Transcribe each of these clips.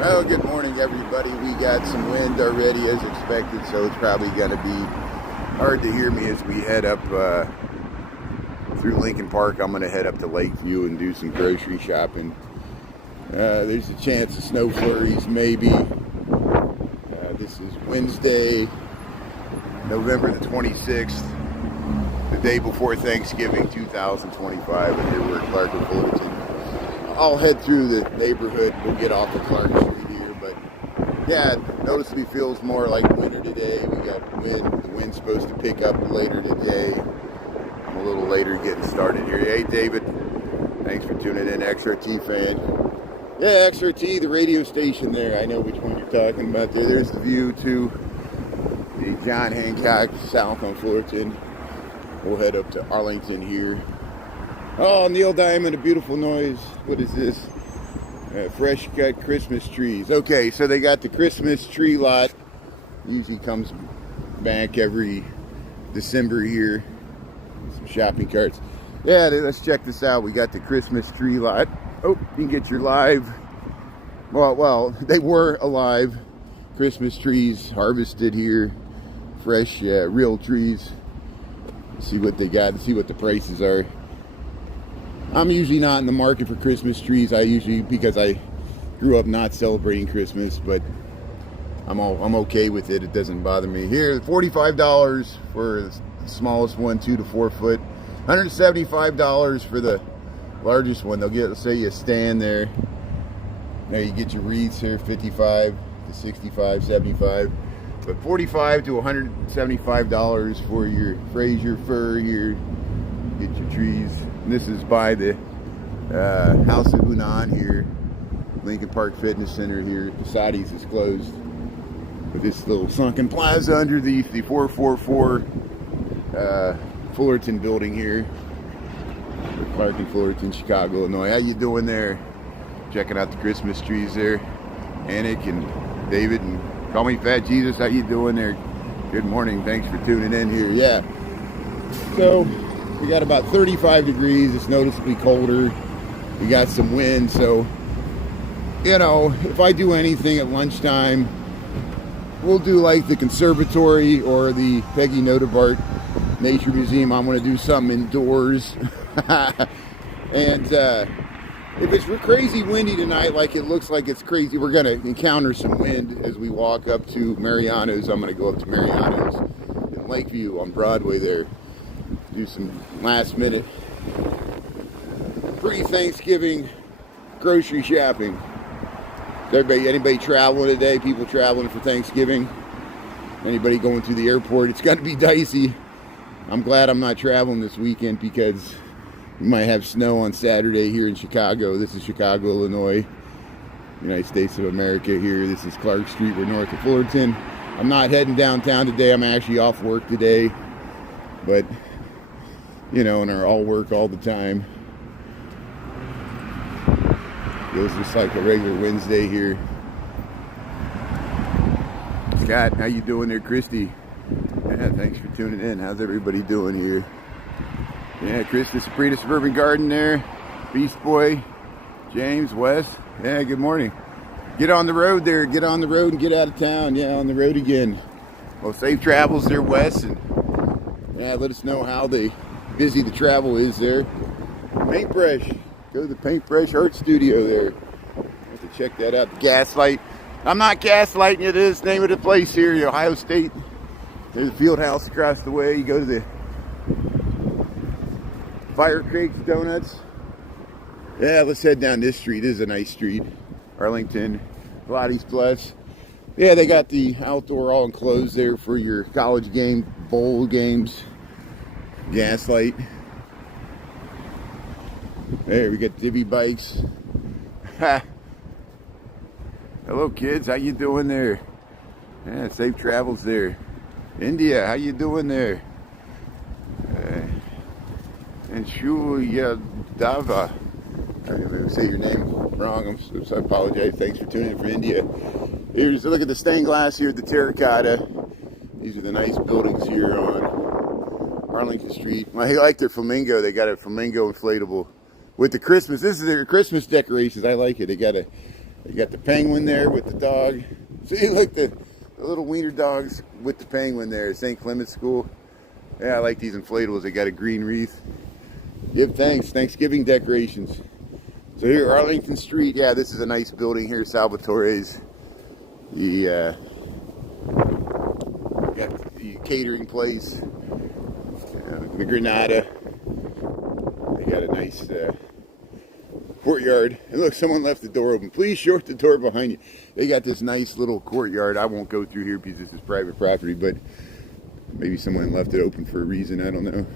Well, good morning, everybody. We got some wind already as expected, so it's probably going to be hard to hear me as we head up through Lincoln Park. I'm going to head up to Lakeview and do some grocery shopping. There's a chance of snow flurries, maybe. This is Wednesday, November the 26th, the day before Thanksgiving 2025, and here we're at Clark and Fullerton. I'll head through the neighborhood. We'll get off of Clark Street here, but yeah, noticeably feels more like winter today. We got wind. The wind's supposed to pick up later today. I'm a little later getting started here. Hey, David, thanks for tuning in, XRT fan. Yeah, XRT, the radio station there. I know which one you're talking about there. There's the view to the John Hancock south on Fullerton. We'll head up to Arlington here. Oh, Neil Diamond, a beautiful noise. What is this? Fresh cut Christmas trees. Okay, so they got the Christmas tree lot. Usually comes back every December here. Some shopping carts. Yeah, let's check this out. We got the Christmas tree lot. Oh, you can get your live. Well, they were alive. Christmas trees harvested here. Fresh, real trees. See what they got. See what the prices are. I'm usually not in the market for Christmas trees. Because I grew up not celebrating Christmas, but I'm okay with it. It doesn't bother me. Here, $45 for the smallest one, 2 to 4 foot. $175 for the largest one. They'll get, say, you stand there. Now you get your wreaths here, 55 to 65, 75. But $45 to $175 for your Fraser fir here. Get your trees. And this is by the House of Hunan here. Lincoln Park Fitness Center here. Sadi's is closed. But this little sunken plaza underneath the 444 Fullerton building here. Clark and Fullerton, Chicago, Illinois. How you doing there? Checking out the Christmas trees there. Anik and David and Call Me Fat Jesus. How you doing there? Good morning. Thanks for tuning in here. Yeah. So we got about 35 degrees. It's noticeably colder. We got some wind. So, you know, if I do anything at lunchtime, we'll do like the conservatory or the Peggy Notebart Nature Museum. I'm going to do something indoors. And if it's crazy windy tonight, like it looks like it's crazy, we're going to encounter some wind as we walk up to Mariano's. I'm going to go up to Mariano's in Lakeview on Broadway there. Do some last minute pre-Thanksgiving grocery shopping. Anybody traveling today? People traveling for Thanksgiving? Anybody going through the airport? It's got to be dicey. I'm glad I'm not traveling this weekend because we might have snow on Saturday here in Chicago. This is Chicago, Illinois, United States of America here. This is Clark Street. We're north of Fullerton. I'm not heading downtown today. I'm actually off work today. But, you know, and all work all the time. Feels just like a regular Wednesday here. Scott, how you doing there? Christy? Yeah, thanks for tuning in. How's everybody doing here? Yeah, Chris, the Sabrina Suburban Garden there. Beast Boy, James, Wes. Yeah, good morning. Get on the road there. Get on the road and get out of town. Yeah, on the road again. Well, safe travels there, Wes. And yeah, let us know how busy the travel is there. Paintbrush. Go to the Paintbrush Art Studio there. Have to check that out. The Gaslight. I'm not gaslighting you. This is the name of the place here, Ohio State. There's a field house across the way. You go to the Fire Cakes Donuts. Yeah, let's head down this street. This is a nice street. Arlington, Pilates Plus. Yeah, they got the outdoor all enclosed there for your college game, bowl games. Gaslight. There, we got divvy bikes. Hello, kids. How you doing there? Yeah, safe travels there. India, how you doing there? And Shuya Dava. I'm going to say your name wrong. So I apologize. Thanks for tuning in for India. Here's a look at the stained glass here at the Terracotta. These are the nice buildings here on Arlington Street. I like their flamingo. They got a flamingo inflatable with the Christmas. This is their Christmas decorations. I like it. They got a You got the penguin there with the dog. See, look, the little wiener dogs with the penguin there. St. Clement's School. Yeah, I like these inflatables. They got a green wreath. Give thanks. Thanksgiving decorations. So here, Arlington Street. Yeah, this is a nice building here, Salvatore's. The got the catering place. The Granada. They got a nice courtyard. And look, someone left the door open. Please shut the door behind you. They got this nice little courtyard. I won't go through here because this is private property, but maybe someone left it open for a reason. I don't know.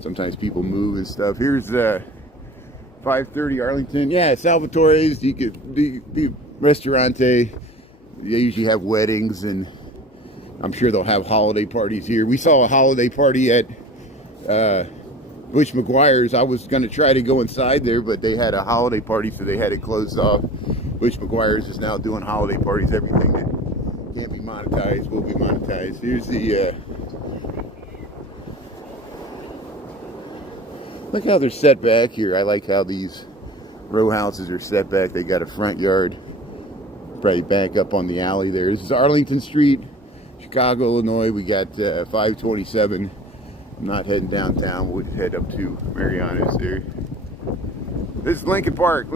Sometimes people move and stuff. Here's 530 Arlington. Yeah, Salvatore's. You could the restaurante. They usually have weddings, and I'm sure they'll have holiday parties here. We saw a holiday party at Bush McGuire's. I was going to try to go inside there, but they had a holiday party, so they had it closed off. Bush McGuire's is now doing holiday parties. Everything that can't be monetized will be monetized. Here's the look how they're set back here. I like how these row houses are set back. They got a front yard. Probably back up on the alley there. This is Arlington Street, Chicago, Illinois. We got 527. I'm not heading downtown. We'll head up to Mariana's there. This is Lincoln Park,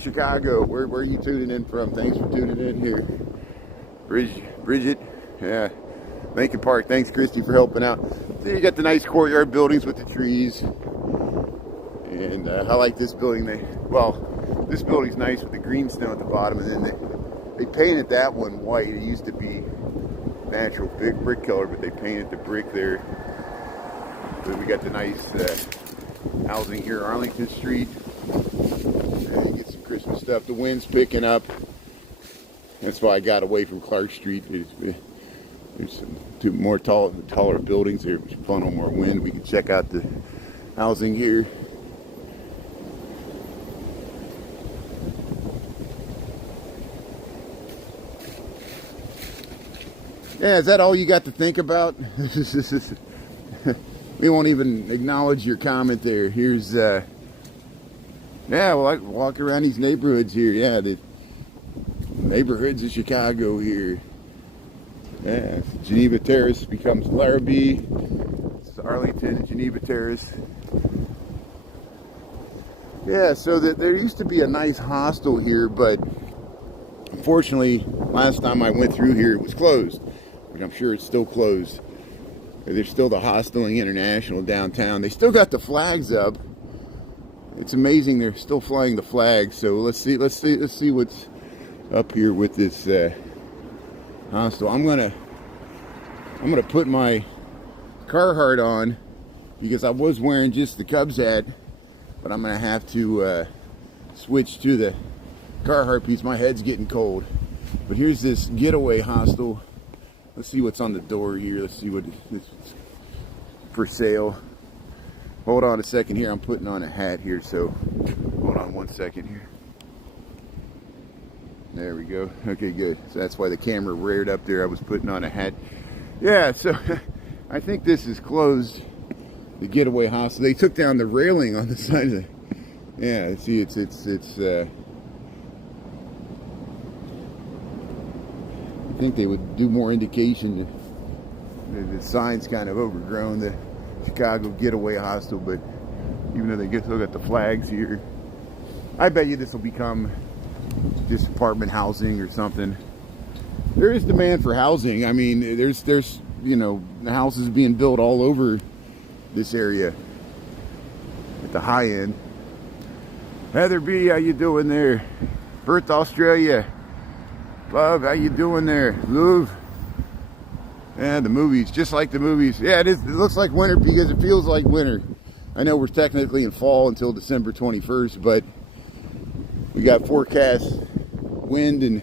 Chicago. Where are you tuning in from? Thanks for tuning in here. Bridget, yeah. Lincoln Park. Thanks, Christy, for helping out. So you got the nice courtyard buildings with the trees. And I like this building. This building's nice with the green stone at the bottom, and then they painted that one white. It used to be natural brick color, but they painted the brick there. So we got the nice housing here, Arlington Street. And get some Christmas stuff. The wind's picking up. That's why I got away from Clark Street. There's some taller buildings. There's a funnel more wind. We can check out the housing here. Yeah, is that all you got to think about? We won't even acknowledge your comment there. Here's, yeah, well, I walk around these neighborhoods here. Yeah, the neighborhoods of Chicago here. Yeah, Geneva Terrace becomes Larrabee. It's Arlington and Geneva Terrace. Yeah, so there used to be a nice hostel here, but unfortunately, last time I went through here, it was closed. But I'm sure it's still closed. There's still the Hosteling International downtown. They still got the flags up. It's amazing they're still flying the flags. So let's see what's up here with this hostel. I'm gonna put my Carhartt on because I was wearing just the Cubs hat, but I'm gonna have to switch to the Carhartt piece. My head's getting cold. But here's this getaway hostel. Let's see what's on the door here. Let's see what it's for sale. Hold on a second here. I'm putting on a hat here, so hold on one second here. There we go. Okay, good. So that's why the camera reared up there. I was putting on a hat. Yeah, so I think this is closed. The getaway hostel. They took down the railing on the side of the. Yeah, see, it's I think they would do more indication. The sign's kind of overgrown, the Chicago Getaway Hostel, but even though they still got the flags here, I bet you this will become just apartment housing or something. There is demand for housing. I mean, there's you know, houses being built all over this area at the high end. Heather B, how you doing there? Perth, Australia. Love, how you doing there? Love. And the movies, just like the movies. Yeah, it is. It looks like winter because it feels like winter. I know we're technically in fall until December 21st, but we got forecast wind and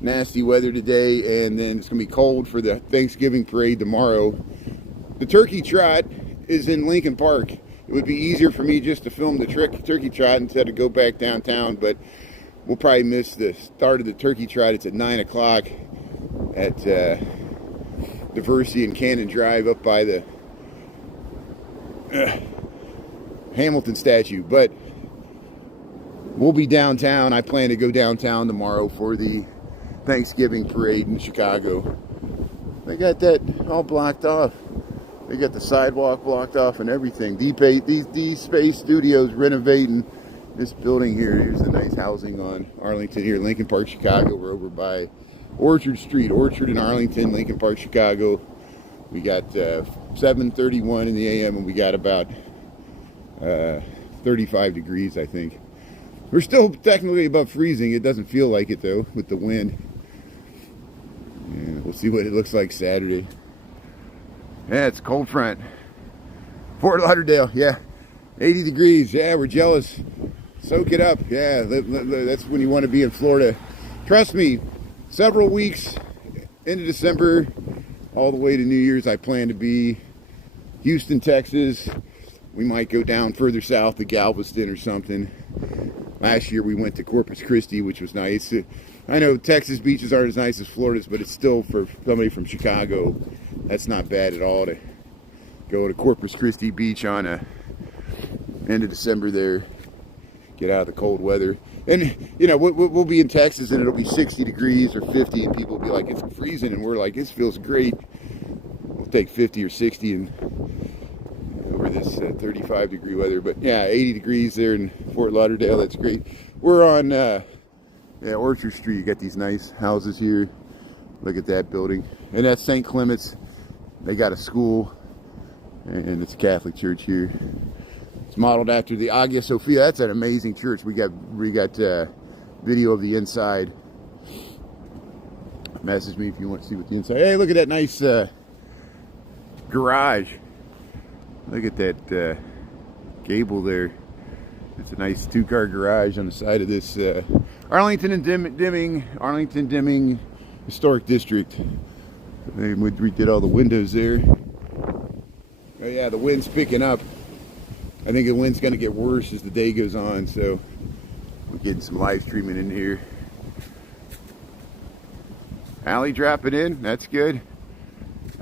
nasty weather today, and then it's going to be cold for the Thanksgiving parade tomorrow. The turkey trot is in Lincoln Park. It would be easier for me just to film the turkey trot instead of go back downtown, but we'll probably miss the start of the turkey trot. It's at 9 o'clock at Diversey and Cannon Drive up by the Hamilton statue. But we'll be downtown. I plan to go downtown tomorrow for the Thanksgiving parade in Chicago. They got that all blocked off. They got the sidewalk blocked off and everything. These Space Studios renovating this building here. Here's the nice housing on Arlington here, Lincoln Park, Chicago. We're over by Orchard Street, Orchard in Arlington, Lincoln Park, Chicago. We got 7:31 in the a.m. and we got about 35 degrees, I think. We're still technically above freezing. It doesn't feel like it though with the wind. Yeah, we'll see what it looks like Saturday. Yeah, it's a cold front. Fort Lauderdale, yeah. 80 degrees, yeah, we're jealous. Soak it up, yeah, that's when you want to be in Florida. Trust me, several weeks into December, all the way to New Year's, I plan to be Houston, Texas. We might go down further south to Galveston or something. Last year we went to Corpus Christi, which was nice. I know Texas beaches aren't as nice as Florida's, but it's still, for somebody from Chicago, that's not bad at all to go to Corpus Christi Beach on end of December there, get out of the cold weather. And, you know, we'll be in Texas and it'll be 60 degrees or 50 and people will be like, it's freezing, and we're like, this feels great. We'll take 50 or 60 and over this 35 degree weather. But yeah, 80 degrees there in Fort Lauderdale, that's great. We're on Orchard Street. You got these nice houses here. Look at that building. And that's St. Clement's. They got a school and it's a Catholic church here. It's modeled after the Hagia Sophia. That's an amazing church. We got video of the inside. Message me if you want to see what the inside. Hey, look at that nice garage. Look at that gable there. It's a nice two-car garage on the side of this Arlington and Deming Historic District. We did all the windows there. Oh yeah, the wind's picking up. I think the wind's going to get worse as the day goes on, so we're getting some live streaming in here. Allie dropping in, that's good.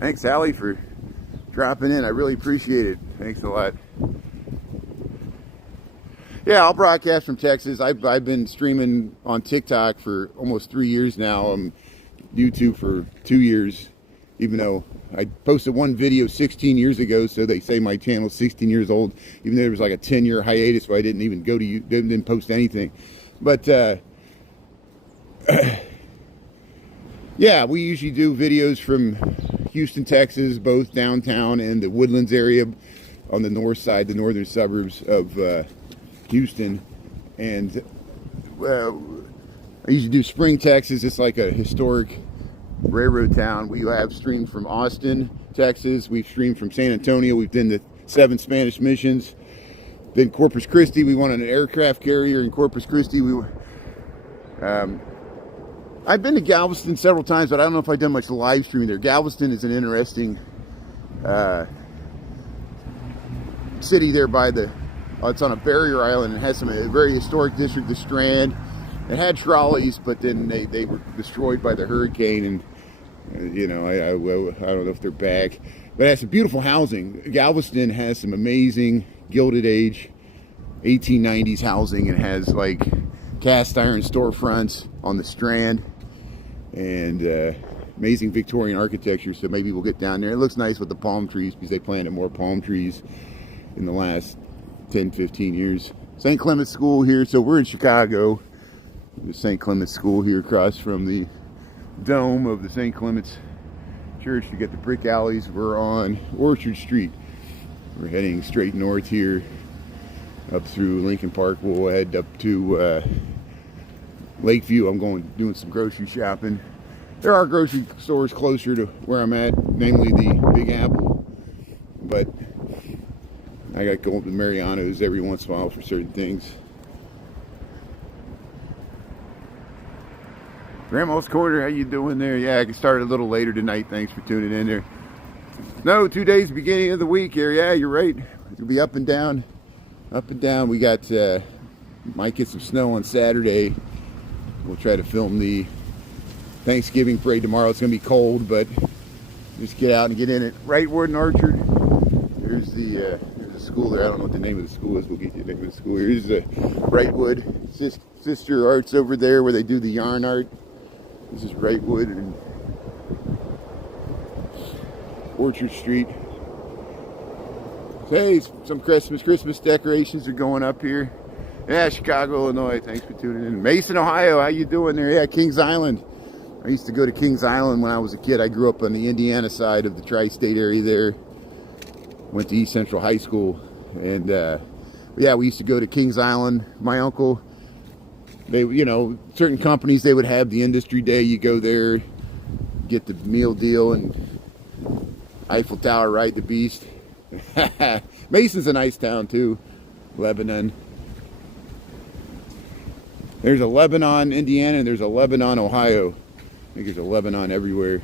Thanks, Allie, for dropping in. I really appreciate it. Thanks a lot. Yeah, I'll broadcast from Texas. I've been streaming on TikTok for almost 3 years now. I'm YouTube for 2 years, even though I posted one video 16 years ago, so they say my channel's 16 years old, even though there was like a 10-year hiatus where I didn't even go to you, didn't post anything. But yeah, we usually do videos from Houston, Texas, both downtown and the Woodlands area on the north side, the northern suburbs of Houston. And I usually do Spring, Texas. It's like a historic railroad town. We have streamed from Austin, Texas. We've streamed from San Antonio. We've done the 7 Spanish missions. Then Corpus Christi. We went on an aircraft carrier in Corpus Christi. I've been to Galveston several times, but I don't know if I've done much live streaming there. Galveston is an interesting city there by it's on a barrier island. It has a very historic district, the Strand. It had trolleys, but then they were destroyed by the hurricane, and you know, I don't know if they're back. But it has some beautiful housing. Galveston has some amazing Gilded Age 1890s housing. It has like cast iron storefronts on the Strand and amazing Victorian architecture. So maybe we'll get down there. It looks nice with the palm trees because they planted more palm trees in the last 10-15 years. St. Clement's School here. So we're in Chicago. The St. Clement's School here across from the dome of the St. Clement's Church. You get the brick alleys. We're on Orchard Street. We're heading straight north here up through Lincoln Park. We'll head up to Lakeview. I'm doing some grocery shopping. There are grocery stores closer to where I'm at, namely the Big Apple, but I got to go up to Mariano's every once in a while for certain things. Grandma's Corner, how you doing there? Yeah, I started a little later tonight. Thanks for tuning in there. No, 2 days beginning of the week here. Yeah, you're right. It'll be up and down. Up and down. We got, might get some snow on Saturday. We'll try to film the Thanksgiving parade tomorrow. It's going to be cold, but just get out and get in it. Right, we're in Orchard. There's the school there. I don't know what the name of the school is. We'll get you the name of the school here. Here's Wrightwood. Sister Art's over there where they do the yarn art. This is Wrightwood and Orchard Street. Hey, some Christmas decorations are going up here. Yeah, Chicago, Illinois. Thanks for tuning in. Mason, Ohio. How you doing there? Yeah, Kings Island. I used to go to Kings Island when I was a kid. I grew up on the Indiana side of the tri-state area there. Went to East Central High School. And, yeah, we used to go to Kings Island. My uncle, they, you know, certain companies, they would have the industry day. You go there, get the meal deal, and Eiffel Tower, ride the beast. Mason's a nice town too. Lebanon. There's a Lebanon, Indiana, and there's a Lebanon, Ohio. I think there's a Lebanon everywhere.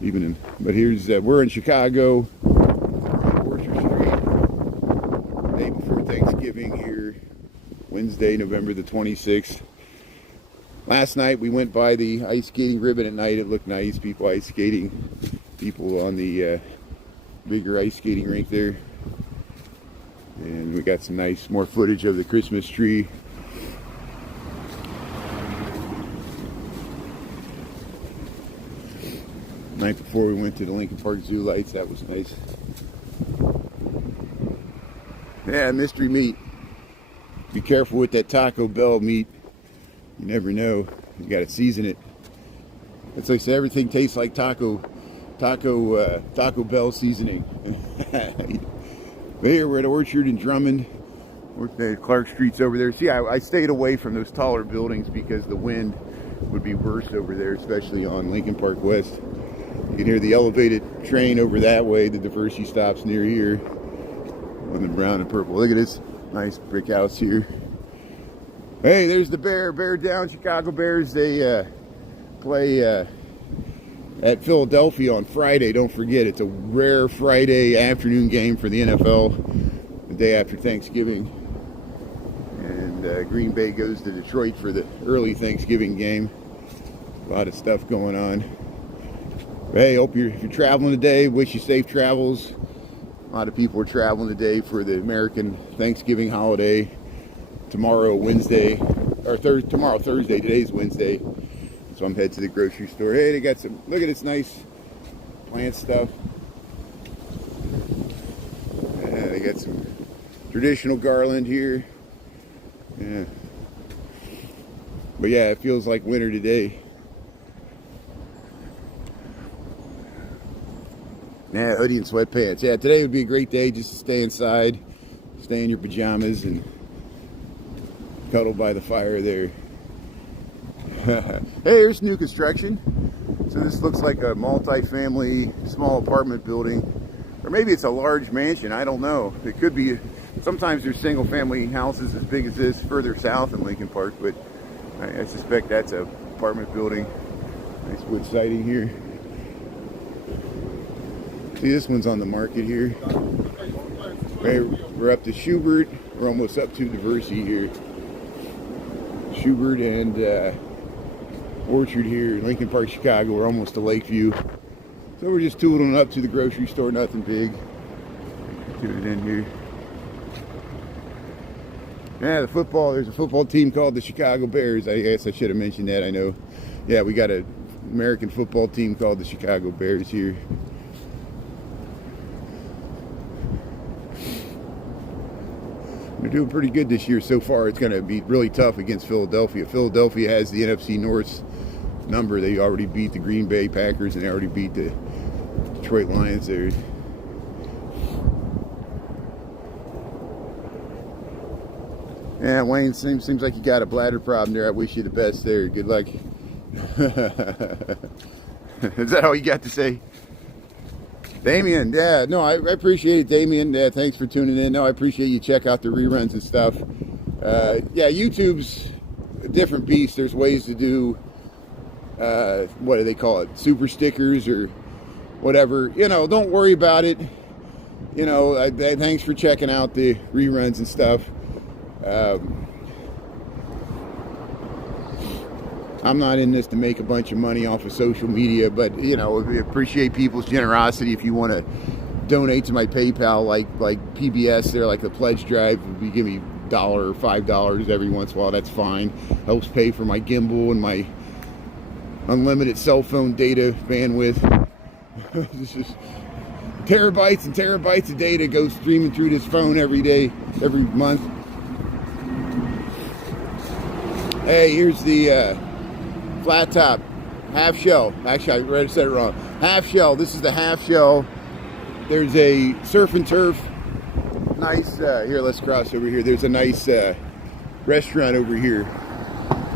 Even in, but here's we're in Chicago, Orchard Street. Day before Thanksgiving here, Wednesday, November the 26th. Last night we went by the ice skating ribbon at night. It looked nice. People ice skating. People on the bigger ice skating rink there. And we got some nice, more footage of the Christmas tree. Night before we went to the Lincoln Park Zoo lights, that was nice. Yeah, mystery meat. Be careful with that Taco Bell meat. You never know. You gotta season it. It's like everything tastes like Taco Bell seasoning. Here we're at Orchard and Drummond. Clark Street's over there. See, I stayed away from those taller buildings because the wind would be worse over there, especially on Lincoln Park West. You can hear the elevated train over that way. The Diversey stops near here on the brown and purple. Look at this nice brick house here. Hey, there's the Bear Down. Chicago Bears. They play at Philadelphia on Friday. Don't forget, it's a rare Friday afternoon game for the NFL, the day after Thanksgiving. And Green Bay goes to Detroit for the early Thanksgiving game. A lot of stuff going on. Hey, if you're traveling today, wish you safe travels. A lot of people are traveling today for the American Thanksgiving holiday. Tomorrow, Wednesday, or tomorrow, Thursday. Today's Wednesday. So I'm headed to the grocery store. Hey, they got some, look at this nice plant stuff. They got some traditional garland here. Yeah. But yeah, it feels like winter today. Yeah, hoodie and sweatpants. Yeah, today would be a great day just to stay inside, stay in your pajamas and cuddle by the fire there. Hey, here's new construction. So this looks like a multi-family small apartment building, or maybe it's a large mansion. I don't know. It could be. Sometimes there's single family houses as big as this further south in Lincoln Park, but I suspect that's an apartment building. Nice wood siding here. See, this one's on the market here. Hey, we're up to Schubert. We're almost up to Diversey here. Schubert and Orchard here in Lincoln Park, Chicago. We're almost to Lakeview. So we're just tooling up to the grocery store, nothing big. Get it in here. Yeah, there's a football team called the Chicago Bears. I guess I should have mentioned that, I know. Yeah, we got an American football team called the Chicago Bears here. They're doing pretty good this year so far. It's going to be really tough against Philadelphia. Philadelphia has the NFC North's number. They already beat the Green Bay Packers and they already beat the Detroit Lions there. Yeah, Wayne, seems like you got a bladder problem there. I wish you the best there. Good luck. Is that all you got to say? Damien, yeah, no, I appreciate it, Damien. Yeah, thanks for tuning in. No, I appreciate you check out the reruns and stuff. Yeah, YouTube's a different beast. There's ways to do, what do they call it? Super stickers or whatever. You know, don't worry about it. You know, thanks for checking out the reruns and stuff. I'm not in this to make a bunch of money off of social media, but you know, we appreciate people's generosity. If you want to donate to my PayPal, like PBS there, like a pledge drive. If you give me $1 or $5 every once in a while, that's fine. Helps pay for my gimbal and my unlimited cell phone data bandwidth. It's just terabytes and terabytes of data goes streaming through this phone every day, every month. Hey, here's the flat top, half shell. Actually, I said it wrong. Half shell. This is the half shell. There's a surf and turf. Nice. Here, let's cross over here. There's a nice restaurant over here.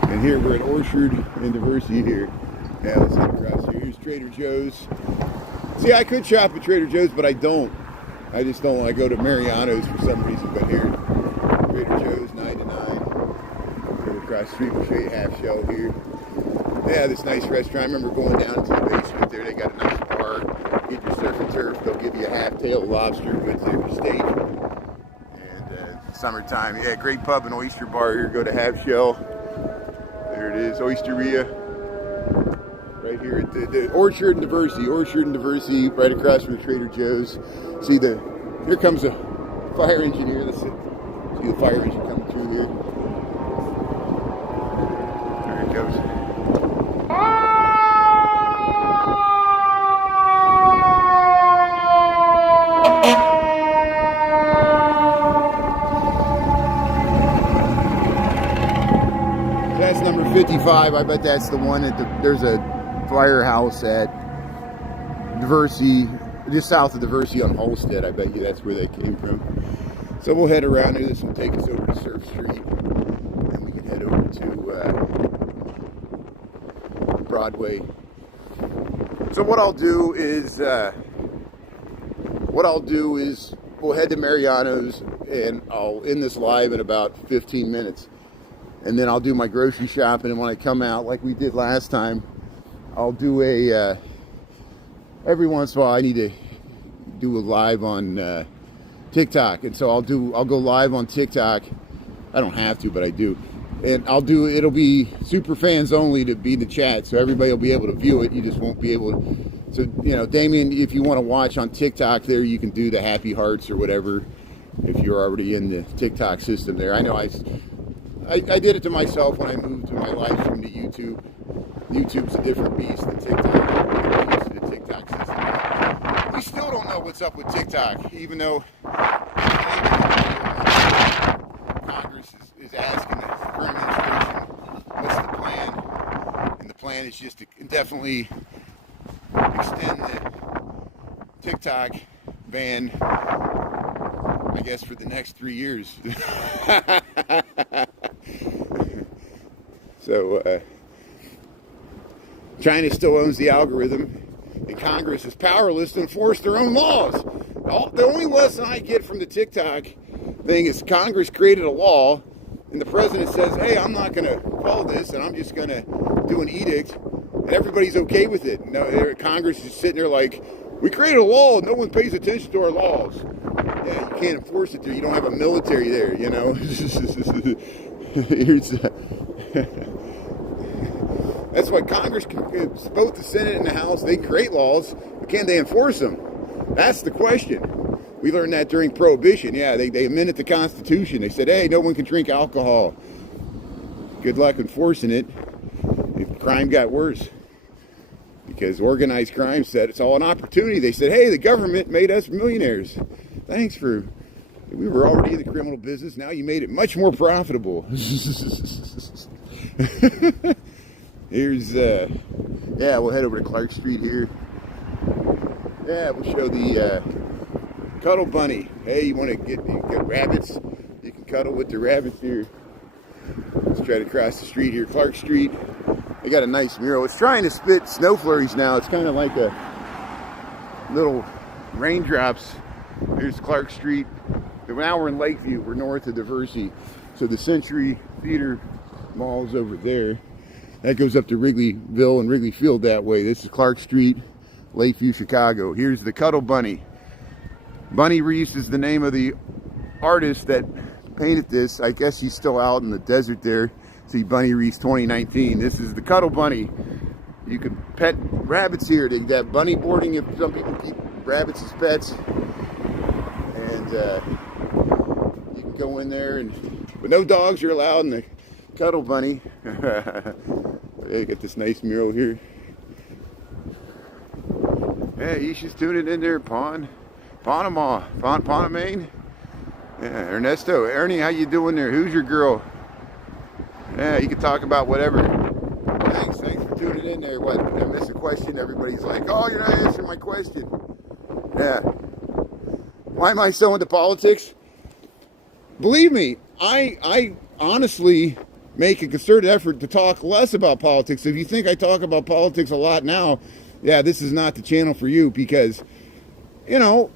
And here we're at Orchard and Diversey here. Yeah, let's head across here. Here's Trader Joe's. See, I could shop at Trader Joe's, but I don't. I just don't. I go to Mariano's for some reason. But here, Trader Joe's, 9 to 9. Go across the street, we'll show you half shell here. Yeah, this nice restaurant. I remember going down to the basement there. They got a nice bar. Get your surf and turf. They'll give you a half-tailed lobster with their steak. And summertime. Yeah, great pub and oyster bar here. Go to half shell. There it is, Oysteria. Right here at the Orchard and Diversey, right across from Trader Joe's. See here comes a fire engineer. Let's see the fire engine coming through here. There it goes. That's number 55. I bet that's the one there's a firehouse at Diversey, just south of Diversey on Halstead. I bet you that's where they came from. So we'll head around here. This will take us over to Surf Street. And we can head over to Broadway. So what I'll do is we'll head to Mariano's and I'll end this live in about 15 minutes. And then I'll do my grocery shopping, and when I come out, like we did last time, I'll do every once in a while I need to do a live on TikTok, and so I'll go live on TikTok. I don't have to, but I do. And it'll be super fans only to be in the chat, so everybody will be able to view it. You just won't be able to. So, Damien, if you want to watch on TikTok there, you can do the happy hearts or whatever if you're already in the TikTok system there. I know I did it to myself when I moved to my live stream to YouTube. YouTube's a different beast than TikTok. I'm used to the TikTok system. We still don't know what's up with TikTok, even though Congress is asking the current administration what's the plan. And the plan is just to indefinitely extend the TikTok ban, I guess, for the next 3 years. So, China still owns the algorithm, and Congress is powerless to enforce their own laws. The only lesson I get from the TikTok thing is Congress created a law, and the president says, hey, I'm not going to follow this, and I'm just going to do an edict, and everybody's okay with it. No, Congress is sitting there like, we created a law, and no one pays attention to our laws. Yeah, you can't enforce it there. You don't have a military there, Here's... That's why Congress, both the Senate and the House, they create laws, but can they enforce them? That's the question. We learned that during Prohibition. Yeah, they amended the Constitution. They said, hey, no one can drink alcohol. Good luck enforcing it. Crime got worse because organized crime said it's all an opportunity. They said, hey, the government made us millionaires. Thanks for... We were already in the criminal business. Now you made it much more profitable. Here's, yeah, we'll head over to Clark Street here. Yeah, we'll show the Cuddle Bunny. Hey, you want to get rabbits? You can cuddle with the rabbits here. Let's try to cross the street here. Clark Street. They got a nice mural. It's trying to spit snow flurries now. It's kind of like a little raindrops. Here's Clark Street. Now we're in Lakeview. We're north of Diversey. So the Century Theater Mall's over there. That goes up to Wrigleyville and Wrigley Field that way. This is Clark Street, Lakeview, Chicago. Here's the Cuddle Bunny. Bunny Reese is the name of the artist that painted this. I guess he's still out in the desert there. See Bunny Reese 2019. This is the Cuddle Bunny. You can pet rabbits here. They have bunny boarding if some people keep rabbits as pets. And you can go in there, but no dogs are allowed in the Cuddle Bunny. They get this nice mural here. Yeah, Isha's tuning in there, Panama, Maine. Yeah, Ernesto, Ernie, how you doing there? Who's your girl? Yeah, you can talk about whatever. Thanks for tuning in there. What? I missed a question. Everybody's like, oh, you're not answering my question. Yeah. Why am I so into politics? Believe me, I honestly make a concerted effort to talk less about politics. If you think I talk about politics a lot now, yeah, this is not the channel for you, because, you know,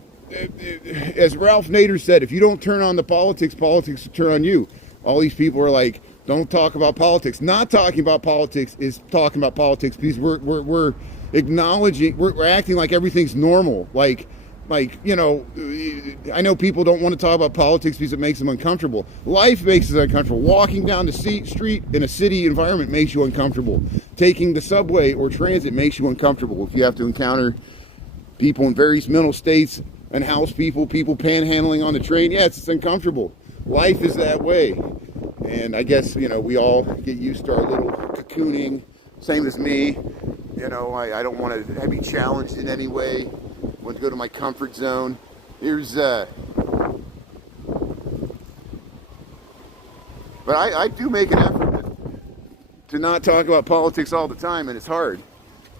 as Ralph Nader said, if you don't turn on the politics will turn on you. All these people are like, don't talk about politics. Not talking about politics is talking about politics, because we're acknowledging, we're acting like everything's normal. Like, you know, I know people don't want to talk about politics because it makes them uncomfortable. Life makes us uncomfortable. Walking down the street in a city environment makes you uncomfortable. Taking the subway or transit makes you uncomfortable. If you have to encounter people in various mental states, and house people panhandling on the train, yeah, it's uncomfortable. Life is that way. And I guess, you know, we all get used to our little cocooning. Same as me. You know, I don't want to be challenged in any way. I want to go to my comfort zone. Here's, but I do make an effort to not talk about politics all the time, and it's hard,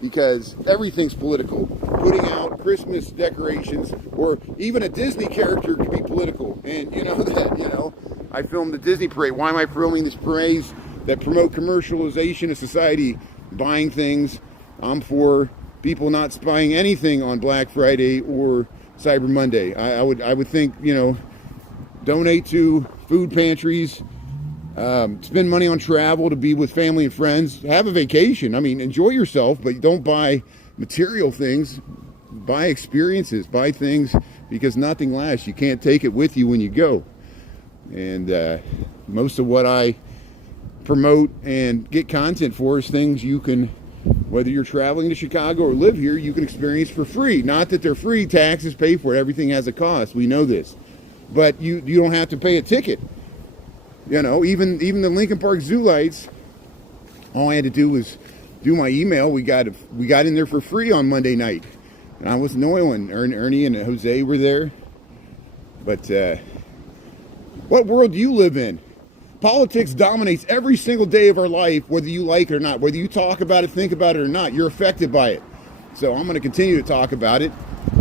because everything's political. Putting out Christmas decorations, or even a Disney character, could be political. And you know that, you know, I filmed the Disney parade. Why am I filming these parades that promote commercialization of society, buying things? I'm for people not buying anything on Black Friday or Cyber Monday. I would think, you know, donate to food pantries, spend money on travel to be with family and friends, have a vacation. I mean, enjoy yourself, but don't buy material things. Buy experiences, buy things, because nothing lasts. You can't take it with you when you go. And most of what I promote and get content for is things you can, whether you're traveling to Chicago or live here, you can experience for free. Not that they're free, taxes pay for it, everything has a cost, we know this. But you don't have to pay a ticket. You know, even the Lincoln Park Zoo lights, all I had to do was do my email. We got in there for free on Monday night. And I wasn't the only one. Ernie and Jose were there. But what world do you live in? Politics dominates every single day of our life, whether you like it or not. Whether you talk about it, think about it or not, you're affected by it. So I'm going to continue to talk about it,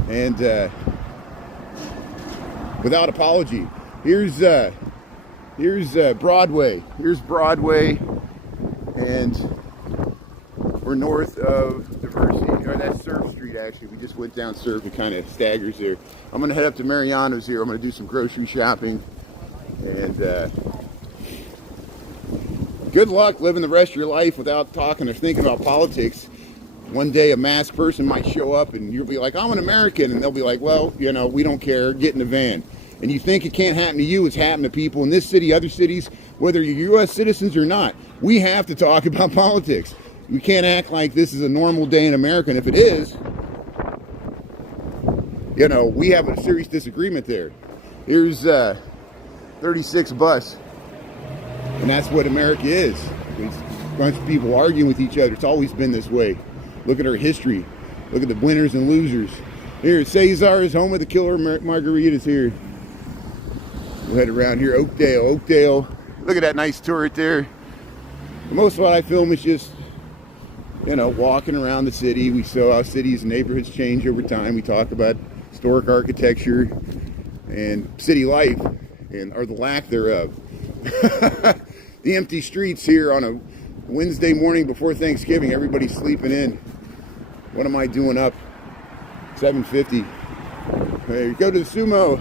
and without apology. Here's Broadway. Here's Broadway, and we're north of Diversey, or that's Surf Street actually. We just went down Surf, and kind of staggers there. I'm going to head up to Mariano's here. I'm going to do some grocery shopping, and good luck living the rest of your life without talking or thinking about politics. One day a masked person might show up and you'll be like, I'm an American, and they'll be like, well, you know, we don't care, get in the van. And you think it can't happen to you, it's happened to people in this city, other cities, whether you're U.S. citizens or not. We have to talk about politics. We can't act like this is a normal day in America, and if it is, you know, we have a serious disagreement there. Here's 36 bus, and that's what America is. It's a bunch of people arguing with each other. It's always been this way. Look at our history. Look at the winners and losers. Here, Cesar is home of the killer margaritas here. We'll head around here, Oakdale. Look at that nice turret there. Most of what I film is just, you know, walking around the city. We show how cities and neighborhoods change over time. We talk about historic architecture and city life, or the lack thereof. The empty streets here on a Wednesday morning before Thanksgiving. Everybody's sleeping in. What am I doing up? 7:50. Hey, go to the Sumo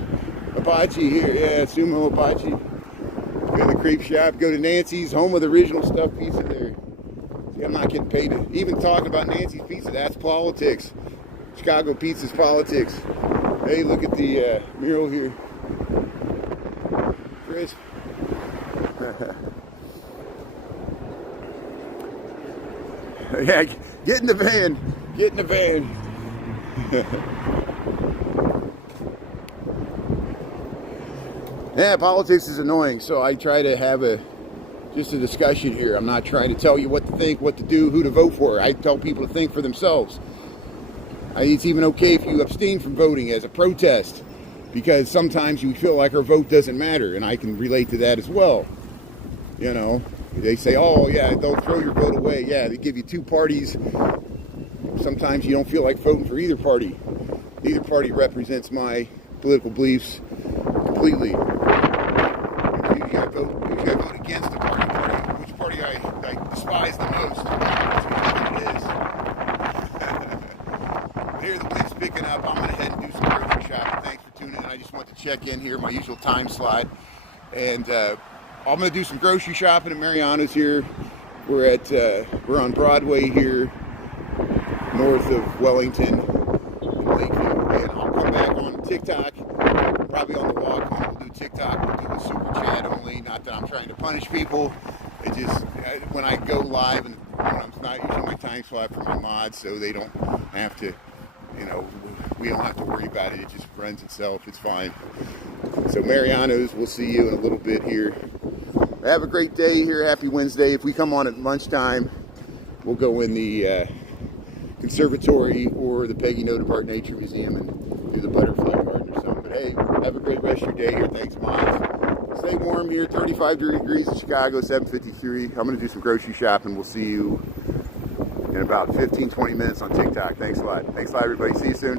Hibachi here. Yeah, Sumo Hibachi. Go to the crepe shop. Go to Nancy's, home of the original stuffed pizza there. See, I'm not getting paid to even talking about Nancy's Pizza. That's politics. Chicago pizza's politics. Hey, look at the mural here. Chris. Yeah, get in the van. Get in the van. Yeah, politics is annoying, so I try to have just a discussion here. I'm not trying to tell you what to think, what to do, who to vote for. I tell people to think for themselves. It's even okay if you abstain from voting as a protest, because sometimes you feel like our vote doesn't matter, and I can relate to that as well. You know, they say, oh yeah, they'll throw your vote away. Yeah, they give you two parties. Sometimes you don't feel like voting for either party. Neither party represents my political beliefs completely. Usually I vote against the party, which party I despise the most. That's what it is. Here the wind's picking up. I'm going to head and do some grocery shopping. Thanks for tuning in. I just want to check in here, my usual time slide. And I'm going to do some grocery shopping at Mariano's here. We're on Broadway here, north of Wellington in Lakeview. And I'll come back on TikTok, probably on the walk home. We'll do TikTok, we'll do the super chat only. Not that I'm trying to punish people. It just, when I go live, and I'm not using my time slot for my mods, so they don't have to, we don't have to worry about it. It just runs itself. It's fine. So Mariano's, we'll see you in a little bit here. Have a great day here. Happy Wednesday. If we come on at lunchtime, we'll go in the conservatory or the Peggy Note Art Nature Museum and do the butterfly garden or something. But hey, have a great rest of your day here. Thanks, Mods. Stay warm here. 35 degrees in Chicago, 7:53. I'm going to do some grocery shopping. We'll see you in about 15-20 minutes on TikTok. Thanks a lot. Thanks a lot, everybody. See you soon.